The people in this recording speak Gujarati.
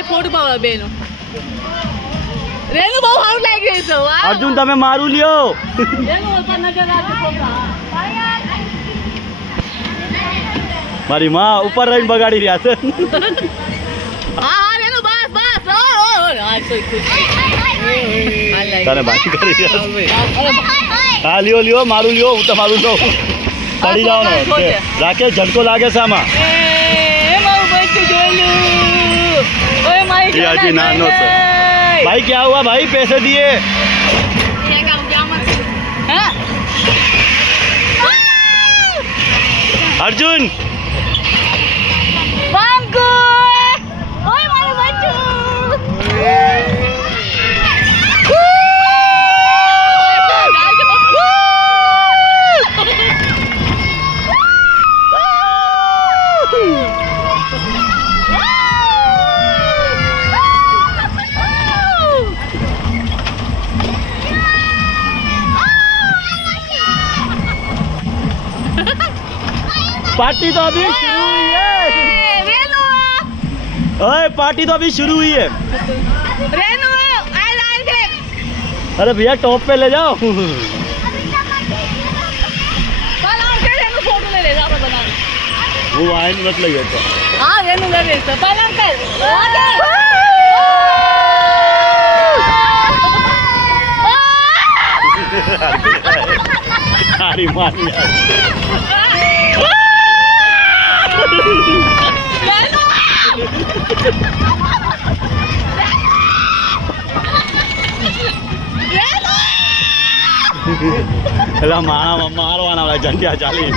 મારી ફોટો પાડો બેનો રેનુ બહુ સારું લાગી રહ્યું છે વાહ અર્જુન તમે મારું લ્યો રેનુ ઉપર નજર રાખો છોકરા મારી માં ઉપર રહીને બગાડી રહ્યા છે હા રેનુ બસ બસ ઓ આ કોઈ તારે બાકી કરી રહ્યા હા લ્યો લ્યો મારું લ્યો હું તમારું લઉં પડી જાઓ ને રાકેશ ઝટકો લાગે છે આમાં એ મારું બચ્ચું જોયેલું ઓય મારી ये अजी नानो से भाई क्या हुआ भाई पैसे दिए अर्जुन पार्टी तो अभी शुरू हुई है ओए पार्टी तो अभी शुरू हुई है अरे भैया टॉप पे ले जाओ वो आयन मत लगे तो हाँ रेनू ले रहे थे पहले कर सारी मारी એટલે મારવાના જંડિયા ચાલી